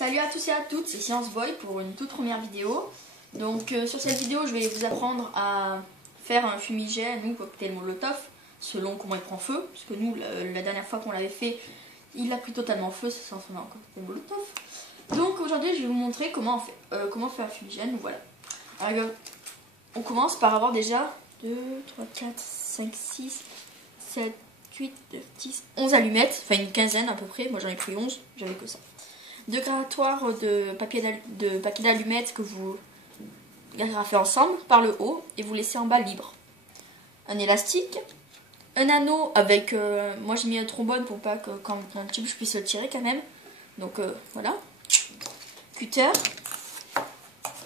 Salut à tous et à toutes, c'est Science Boy pour une toute première vidéo. Donc sur cette vidéo, je vais vous apprendre à faire un fumigène ou cocktail molotov selon comment il prend feu. Parce que nous, la dernière fois qu'on l'avait fait, il a pris totalement feu, ça s'en fait un cocktail molotov. Donc aujourd'hui, je vais vous montrer comment faire un fumigène. Voilà. Alors, on commence par avoir déjà 2, 3, 4, 5, 6, 7, 8, 9, 10, 11 allumettes. Enfin une quinzaine à peu près, moi j'en ai pris 11, j'avais que ça. 2 grattoirs de papier d'allumettes que vous agrafez ensemble par le haut et vous laissez en bas libre. Un élastique, un anneau avec, moi j'ai mis un trombone pour pas que quand un tube je puisse le tirer quand même. Donc voilà. Cutter,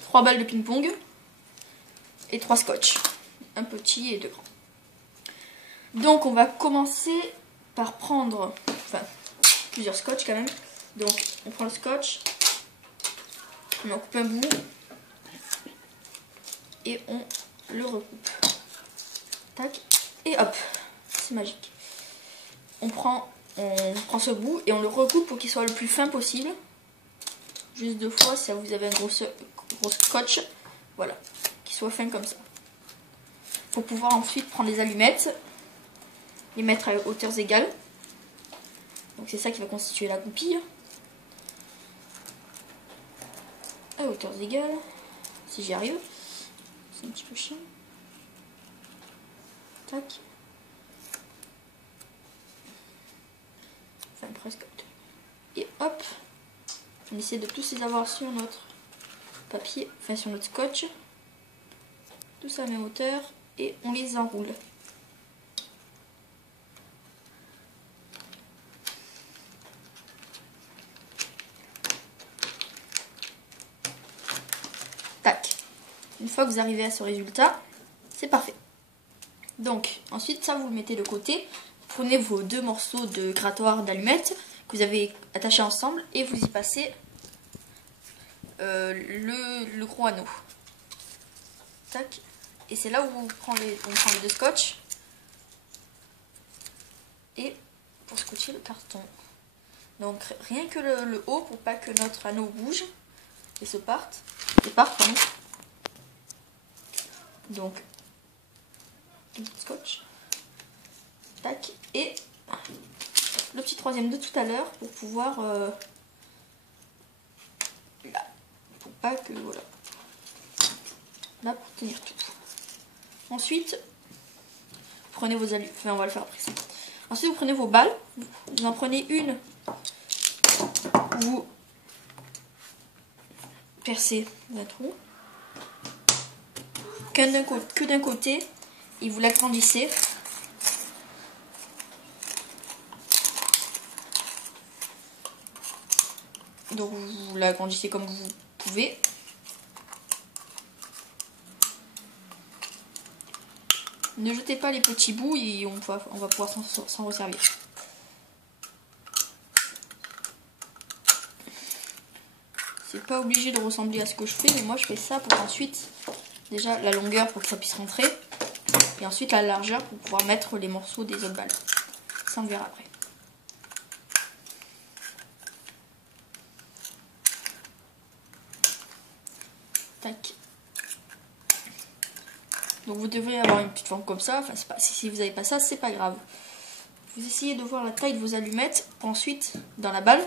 3 balles de ping-pong et 3 scotch. Un petit et 2 grands. Donc on va commencer par prendre, plusieurs scotch quand même. Donc on prend le scotch, on en coupe un bout et on le recoupe. Tac, et hop, c'est magique. On prend ce bout et on le recoupe pour qu'il soit le plus fin possible. Juste 2 fois si vous avez un gros scotch, voilà, qu'il soit fin comme ça. Pour pouvoir ensuite prendre les allumettes, les mettre à hauteurs égales. Donc c'est ça qui va constituer la goupille. À hauteurs égales, si j'y arrive. C'est un petit peu chiant. Tac. Enfin presque. Et hop, on essaie de tous les avoir sur notre papier, enfin sur notre scotch. Tous à la même hauteur et on les enroule. Tac. Une fois que vous arrivez à ce résultat, c'est parfait. Donc, ensuite, ça, vous le mettez de côté. Prenez vos 2 morceaux de grattoir d'allumettes que vous avez attachés ensemble et vous y passez le gros anneau. Tac. Et c'est là où on prend les 2 scotch. Et pour scotcher le carton. Donc, rien que le haut pour pas que notre anneau bouge et se parte. Pardon. Donc, le scotch. Tac. Et le petit troisième de tout à l'heure pour pouvoir... là. Pour pas que... Voilà. Là, pour tenir tout. Ensuite, prenez vos allumettes. Enfin, on va le faire après ça. Ensuite, vous prenez vos balles. Vous en prenez une. Vous percez un trou. Que d'un côté. Et vous l'agrandissez. Donc vous l'agrandissez comme vous pouvez. Ne jetez pas les petits bouts et on va pouvoir s'en resservir. C'est pas obligé de ressembler à ce que je fais, mais moi je fais ça pour ensuite, déjà la longueur pour que ça puisse rentrer, et ensuite la largeur pour pouvoir mettre les morceaux des autres balles. Ça on verra après. Tac. Donc vous devrez avoir une petite forme comme ça. Enfin, si vous n'avez pas ça, c'est pas grave. Vous essayez de voir la taille de vos allumettes, ensuite dans la balle,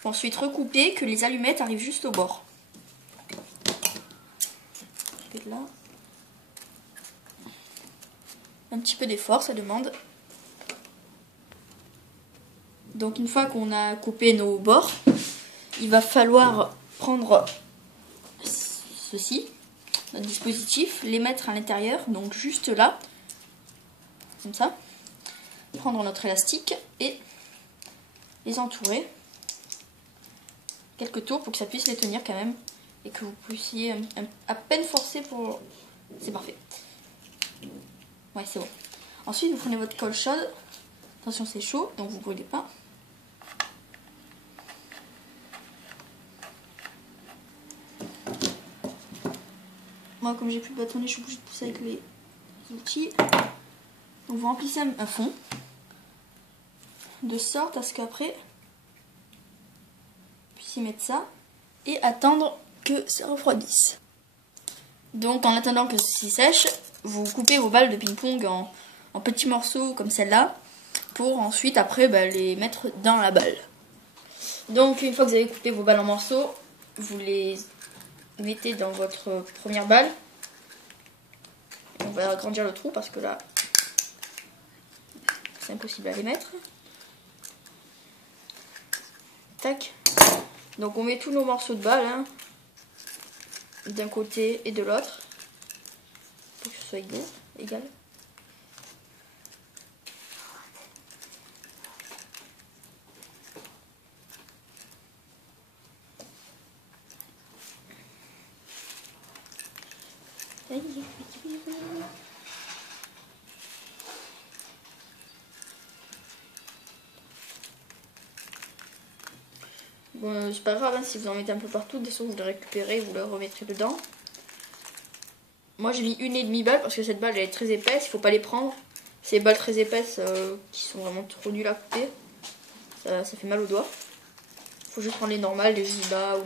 pour ensuite recouper que les allumettes arrivent juste au bord. Là. Un petit peu d'effort, ça demande. Donc une fois qu'on a coupé nos bords, il va falloir prendre ceci, notre dispositif, les mettre à l'intérieur, donc juste là, comme ça. Prendre notre élastique et les entourer. Quelques tours pour que ça puisse les tenir quand même. Et que vous puissiez à peine forcer pour... C'est parfait. Ouais, c'est bon. Ensuite, vous prenez votre colle chaude. Attention, c'est chaud, donc vous ne brûlez pas. Moi, comme j'ai plus de bâtonnet, je suis obligée de pousser avec les outils. Donc, vous remplissez un fond. De sorte à ce qu'après, vous juste y mettre ça et attendre que ça refroidisse. Donc en attendant que ceci sèche, vous coupez vos balles de ping-pong en petits morceaux comme celle-là pour ensuite après les mettre dans la balle. Donc une fois que vous avez coupé vos balles en morceaux, vous les mettez dans votre première balle. On va agrandir le trou parce que là c'est impossible à les mettre. Tac. Donc on met tous nos morceaux de balles hein, d'un côté et de l'autre pour que ce soit égal. Bon, c'est pas grave hein, si vous en mettez un peu partout, des fois vous le récupérez et vous le remettrez dedans. Moi j'ai mis 1,5 balle parce que cette balle elle est très épaisse, il faut pas les prendre. Ces balles très épaisses qui sont vraiment trop nulles à couper, ça fait mal aux doigts. Il faut juste prendre les normales, les Juda ou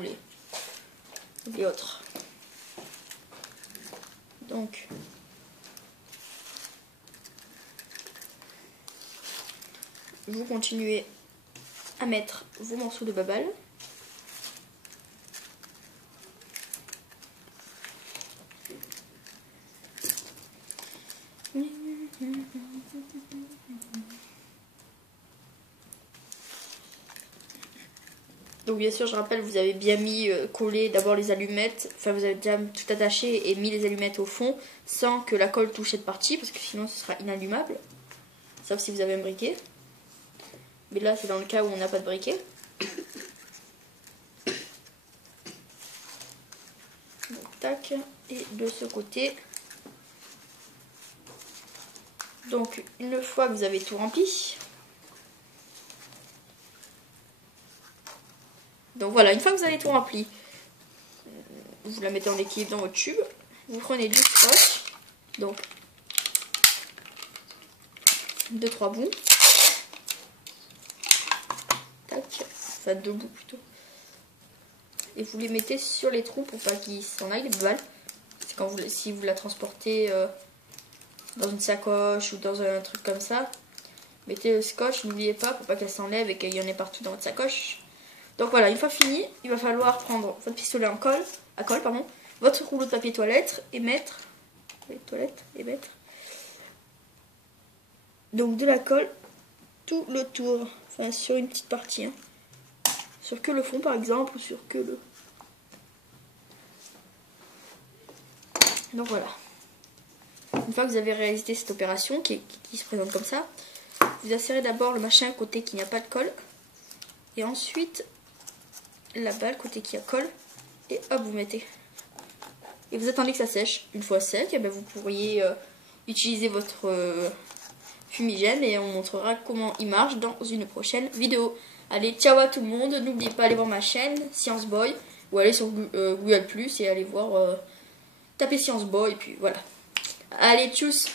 les autres. Donc vous continuez à mettre vos morceaux de baballe. Donc bien sûr je rappelle, vous avez bien mis collé d'abord les allumettes, enfin vous avez déjà tout attaché et mis les allumettes au fond sans que la colle touche cette partie parce que sinon ce sera inallumable, sauf si vous avez un briquet. Mais là c'est dans le cas où on n'a pas de briquet. Donc tac, et de ce côté. Donc une fois que vous avez tout rempli, donc voilà, une fois que vous avez tout rempli, vous la mettez en équilibre dans votre tube, vous prenez du scotch, donc 2-3 bouts, tac, enfin 2 bouts plutôt, et vous les mettez sur les trous pour pas qu'ils s'en aillent les balles. C'est quand si vous la transportez dans une sacoche ou dans un truc comme ça, mettez le scotch, n'oubliez pas pour pas qu'elle s'enlève et qu'il y en ait partout dans votre sacoche. Donc voilà, une fois fini, il va falloir prendre votre pistolet à colle, votre rouleau de papier toilette et mettre donc de la colle tout le tour, enfin sur une petite partie, hein. Sur que le fond par exemple, ou sur que le... Donc voilà. Une fois que vous avez réalisé cette opération qui se présente comme ça, vous insérez d'abord le machin côté qui n'y a pas de colle et ensuite la balle côté qui a colle et hop vous mettez. Et vous attendez que ça sèche. Une fois sec, vous pourriez utiliser votre fumigène et on montrera comment il marche dans une prochaine vidéo. Allez, ciao à tout le monde, n'oubliez pas d'aller voir ma chaîne Science Boy ou aller sur Google Plus et aller voir taper Science Boy et puis voilà. Allez, tchuss!